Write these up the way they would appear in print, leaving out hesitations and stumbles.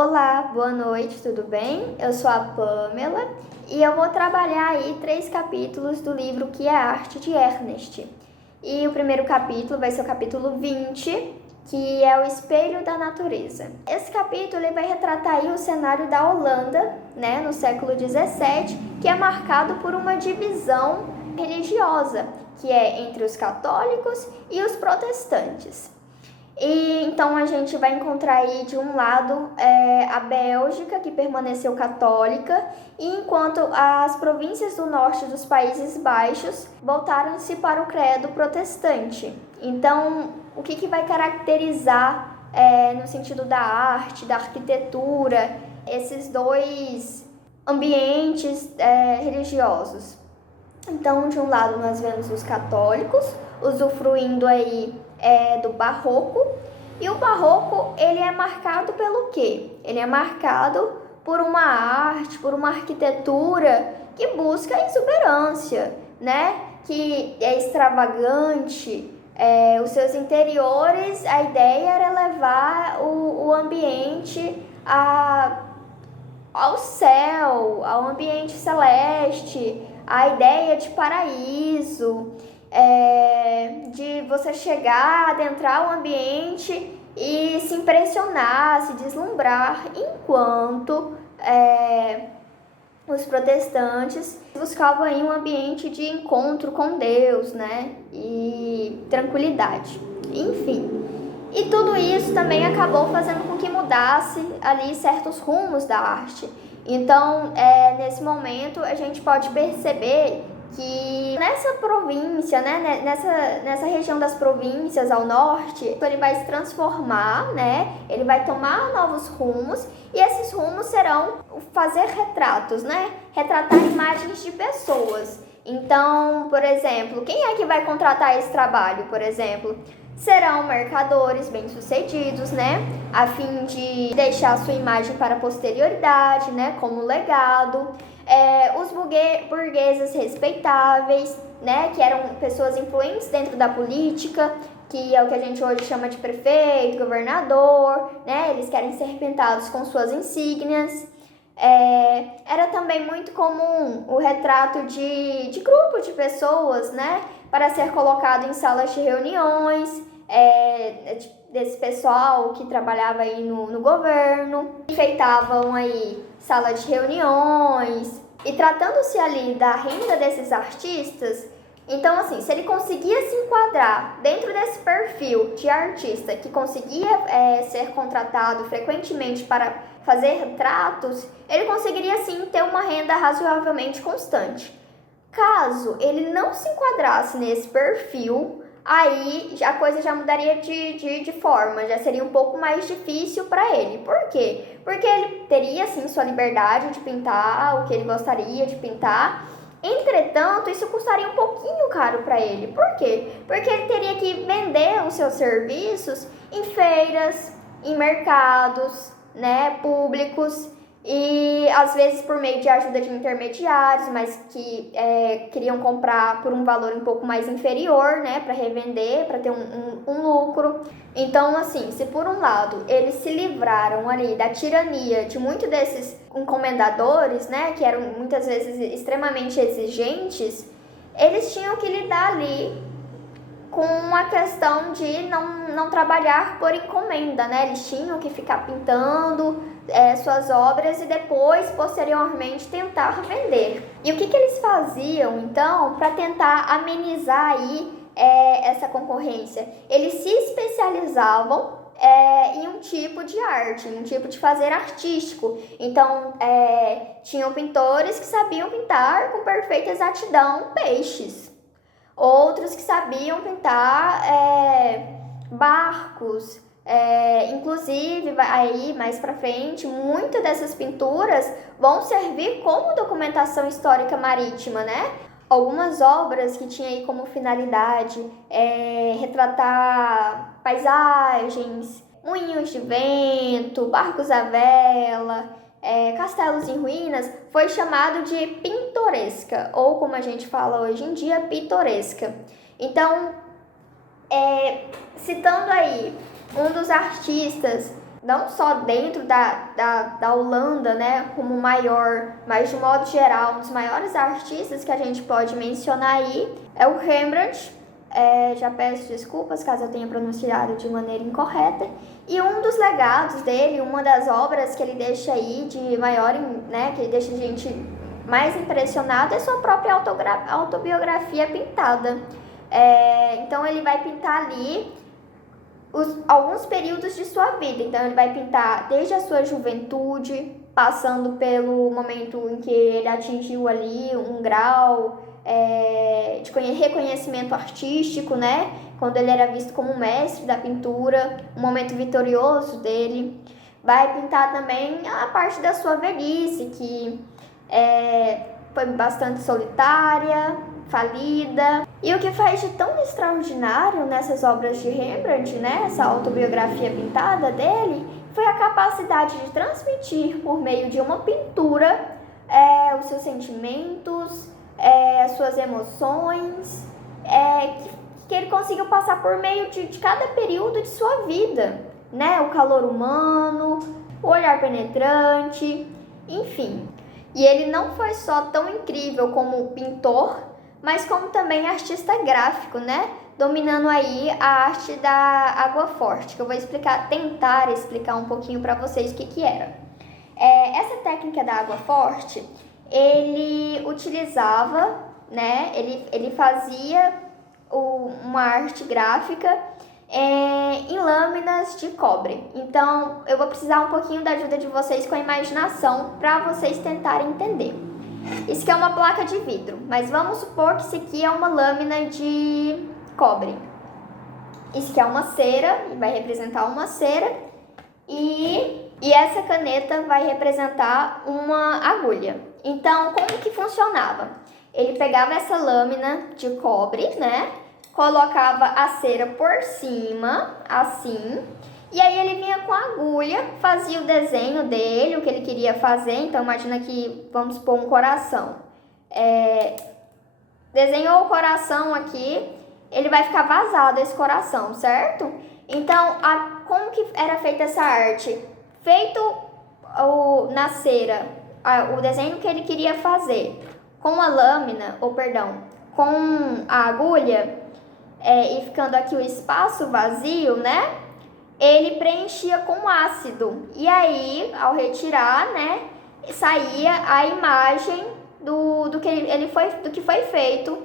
Olá, boa noite, tudo bem? Eu sou a Pamela e eu vou trabalhar aí 3 capítulos do livro Que é a Arte de Ernest. E o primeiro capítulo vai ser o capítulo 20, que é o Espelho da Natureza. Esse capítulo ele vai retratar aí o cenário da Holanda, né, no século XVII, que é marcado por uma divisão religiosa, que é entre os católicos e os protestantes. E então a gente vai encontrar aí de um lado a Bélgica, que permaneceu católica, e enquanto as províncias do norte dos Países Baixos voltaram-se para o credo protestante. Então, o que vai caracterizar no sentido da arte, da arquitetura, esses dois ambientes religiosos? Então, de um lado nós vemos os católicos usufruindo aí do barroco, e o barroco ele é marcado pelo quê? Ele é marcado por uma arte, por uma arquitetura que busca a exuberância, né? Que é extravagante. Os seus interiores, a ideia era levar o ambiente ao céu, ao ambiente celeste, a ideia de paraíso, de você chegar, adentrar o ambiente e se impressionar, se deslumbrar, enquanto os protestantes buscavam aí um ambiente de encontro com Deus, né, e tranquilidade, enfim. E tudo isso também acabou fazendo com que mudasse ali certos rumos da arte. Então, nesse momento, a gente pode perceber que nessa província, né, nessa região das províncias ao norte, ele vai se transformar, né, ele vai tomar novos rumos, e esses rumos serão fazer retratos, né, retratar imagens de pessoas. Então, por exemplo, quem é que vai contratar esse trabalho, por exemplo? Serão mercadores bem-sucedidos, né, a fim de deixar sua imagem para a posterioridade, né, como legado. Os burgueses respeitáveis, né, que eram pessoas influentes dentro da política, que é o que a gente hoje chama de prefeito, governador, né, eles querem ser pintados com suas insígnias. Era também muito comum o retrato de grupo de pessoas, né, para ser colocado em salas de reuniões, desse pessoal que trabalhava aí no governo, enfeitavam aí sala de reuniões, e tratando-se ali da renda desses artistas, então assim, se ele conseguia se enquadrar dentro desse perfil de artista que conseguia ser contratado frequentemente para fazer retratos, ele conseguiria sim ter uma renda razoavelmente constante. Caso ele não se enquadrasse nesse perfil, aí a coisa já mudaria de forma, já seria um pouco mais difícil para ele. Por quê? Porque ele teria sim sua liberdade de pintar o que ele gostaria de pintar. Entretanto, isso custaria um pouquinho caro para ele. Por quê? Porque ele teria que vender os seus serviços em feiras, em mercados, né, públicos, e às vezes por meio de ajuda de intermediários, mas que queriam comprar por um valor um pouco mais inferior, né, para revender, para ter um lucro. Então, assim, se por um lado eles se livraram ali da tirania de muitos desses encomendadores, né, que eram muitas vezes extremamente exigentes, eles tinham que lidar ali com a questão de não trabalhar por encomenda, né? Eles tinham que ficar pintando suas obras e depois, posteriormente, tentar vender. E o que eles faziam, então, para tentar amenizar aí essa concorrência? Eles se especializavam em um tipo de arte, em um tipo de fazer artístico. Então, tinham pintores que sabiam pintar com perfeita exatidão peixes. Outros que sabiam pintar barcos, inclusive aí mais para frente, muitas dessas pinturas vão servir como documentação histórica marítima, né? Algumas obras que tinham aí como finalidade retratar paisagens, moinhos de vento, barcos à vela, castelos em ruínas, foi chamado de pintoresca, ou como a gente fala hoje em dia, pitoresca. Então, citando aí um dos artistas não só dentro da Holanda, né, como o maior, mas de modo geral, um dos maiores artistas que a gente pode mencionar aí é o Rembrandt. Já peço desculpas caso eu tenha pronunciado de maneira incorreta. E um dos legados dele, uma das obras que ele deixa aí de maior, né, que ele deixa a gente mais impressionado, é sua própria autobiografia pintada. Então ele vai pintar ali alguns períodos de sua vida. Então ele vai pintar desde a sua juventude, passando pelo momento em que ele atingiu ali um grau de reconhecimento artístico, né? Quando ele era visto como mestre da pintura, um momento vitorioso dele. Vai pintar também a parte da sua velhice, que foi bastante solitária, falida. E o que faz de tão extraordinário nessas obras de Rembrandt, né, essa autobiografia pintada dele, foi a capacidade de transmitir por meio de uma pintura os seus sentimentos, as suas emoções, que ele conseguiu passar por meio de cada período de sua vida, né, o calor humano, o olhar penetrante, enfim. E ele não foi só tão incrível como pintor, mas como também artista gráfico, né? Dominando aí a arte da água forte, que eu vou tentar explicar um pouquinho para vocês o que era. Essa técnica da água forte, ele utilizava, né? Ele fazia uma arte gráfica em lâminas de cobre. Então, eu vou precisar um pouquinho da ajuda de vocês com a imaginação para vocês tentarem entender. Isso aqui é uma placa de vidro, mas vamos supor que isso aqui é uma lâmina de cobre. Isso aqui é uma cera, vai representar uma cera, e essa caneta vai representar uma agulha. Então, como que funcionava? Ele pegava essa lâmina de cobre, né? Colocava a cera por cima, assim, e aí ele vinha com a agulha, fazia o desenho dele, o que ele queria fazer. Então imagina que, vamos supor, um coração. Desenhou o coração aqui, ele vai ficar vazado esse coração, certo? Então, como que era feita essa arte? Feito na cera, o desenho que ele queria fazer, com a lâmina, com a agulha, e ficando aqui o espaço vazio, né? Ele preenchia com ácido. E aí, ao retirar, né, saía a imagem do que foi feito.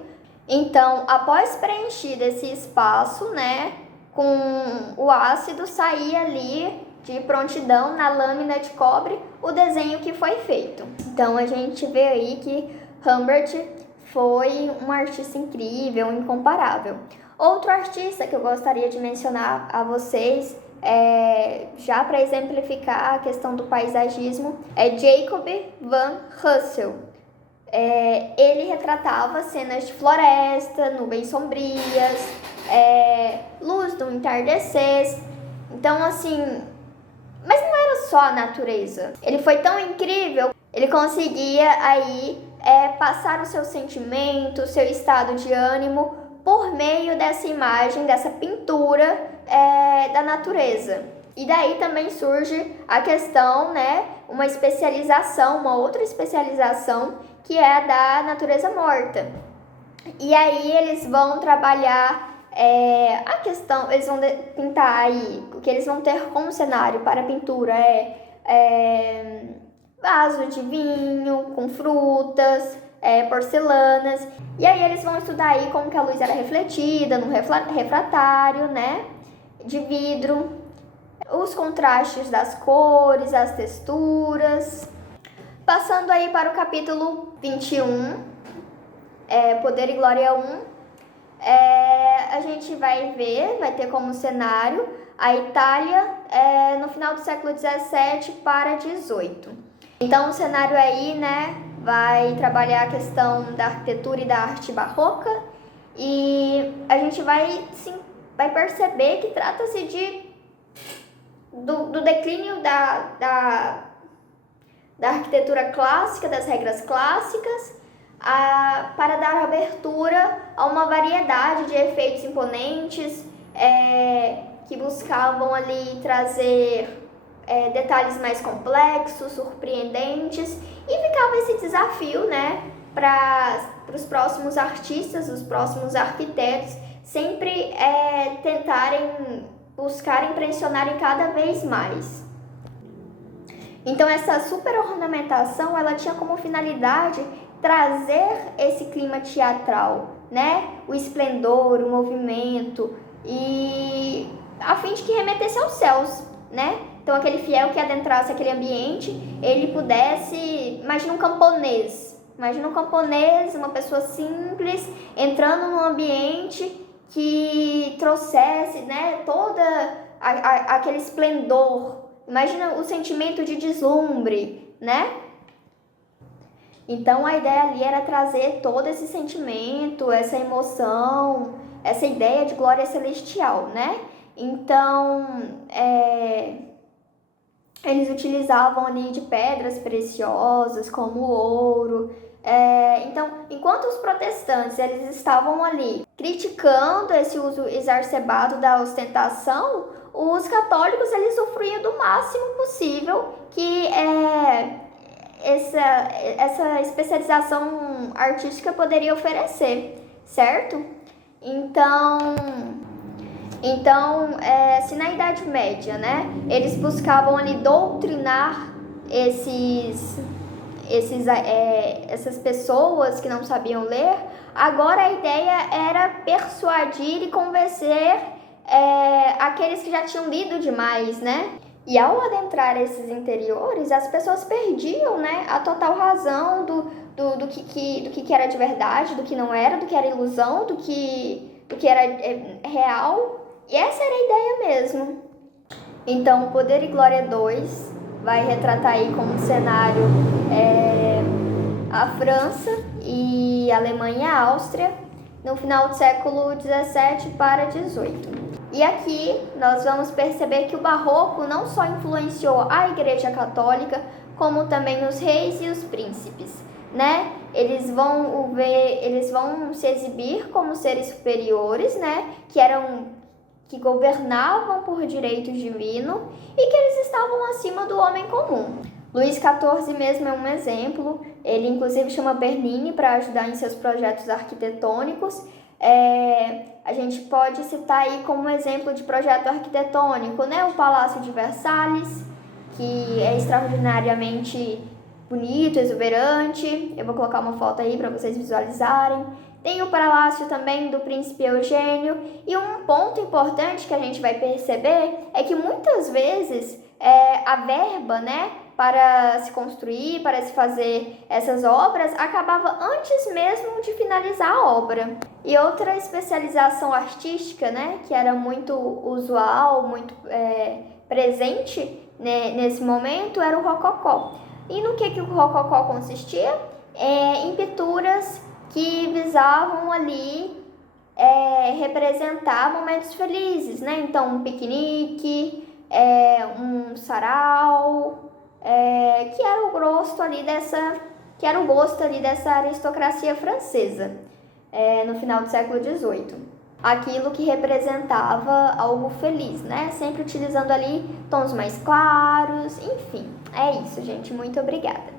Então, após preenchido esse espaço, né, com o ácido, saía ali de prontidão na lâmina de cobre o desenho que foi feito. Então, a gente vê aí que Rembrandt foi um artista incrível, incomparável. Outro artista que eu gostaria de mencionar a vocês, já para exemplificar a questão do paisagismo, é Jacob van Hussel. Ele retratava cenas de floresta, nuvens sombrias, luz do entardecer. Então, assim, mas não era só a natureza. Ele foi tão incrível, ele conseguia aí passar o seu sentimento, o seu estado de ânimo por meio dessa imagem, dessa pintura da natureza. E daí também surge a questão, né, uma outra especialização, que é a da natureza morta. E aí eles vão trabalhar a questão, eles vão pintar aí, o que eles vão ter como cenário para a pintura vaso de vinho com frutas, porcelanas. E aí eles vão estudar aí como que a luz era refletida no refratário, né, de vidro, os contrastes das cores, as texturas. Passando aí para o capítulo 21, Poder e Glória 1, a gente vai ter como cenário a Itália no final do século 17 para 18. Então o cenário aí, né, vai trabalhar a questão da arquitetura e da arte barroca, e a gente vai perceber que trata-se do declínio da arquitetura clássica, das regras clássicas, para dar abertura a uma variedade de efeitos imponentes que buscavam ali trazer detalhes mais complexos, surpreendentes, e ficava esse desafio, né, para os próximos artistas, os próximos arquitetos, sempre tentarem buscar impressionarem cada vez mais. Então essa super ornamentação, ela tinha como finalidade trazer esse clima teatral, né? O esplendor, o movimento, e a fim de que remetesse aos céus, né? Então aquele fiel que adentrasse aquele ambiente, ele pudesse, imagina um camponês, uma pessoa simples, entrando num ambiente que trouxesse, né, toda aquele esplendor. Imagina o sentimento de deslumbre, né? Então a ideia ali era trazer todo esse sentimento, essa emoção, essa ideia de glória celestial, né? Então, eles utilizavam ali de pedras preciosas, como ouro. Então, enquanto os protestantes eles estavam ali criticando esse uso exacerbado da ostentação, os católicos eles usufruíam do máximo possível que essa especialização artística poderia oferecer, certo? Então, se na Idade Média, né, eles buscavam ali doutrinar essas pessoas que não sabiam ler, agora a ideia era persuadir e convencer aqueles que já tinham lido demais, né? E ao adentrar esses interiores, as pessoas perdiam, né, a total razão do que era de verdade, do que não era, do que era ilusão, do que era real. E essa era a ideia mesmo. Então, Poder e Glória 2 vai retratar aí como cenário a França e a Alemanha e a Áustria no final do século 17 para 18. E aqui nós vamos perceber que o Barroco não só influenciou a Igreja Católica, como também os reis e os príncipes, né? Eles vão se exibir como seres superiores, né? Que governavam por direito divino e que eles estavam acima do homem comum. Luís XIV mesmo é um exemplo. Ele inclusive chama Bernini para ajudar em seus projetos arquitetônicos. A gente pode citar aí como exemplo de projeto arquitetônico, né, o Palácio de Versalhes, que é extraordinariamente bonito, exuberante. Eu vou colocar uma foto aí para vocês visualizarem. Tem o Palácio também do Príncipe Eugênio. E um ponto importante que a gente vai perceber é que muitas vezes a verba, né, para se construir, para se fazer essas obras, acabava antes mesmo de finalizar a obra. E outra especialização artística, né, que era muito usual, muito presente, né, nesse momento, era o Rococó. E no que o Rococó consistia? Em pinturas que visavam ali representar momentos felizes, né? Então, um piquenique, um sarau, que era o gosto ali dessa aristocracia francesa, no final do século XVIII. Aquilo que representava algo feliz, né? Sempre utilizando ali tons mais claros, enfim. É isso, gente. Muito obrigada.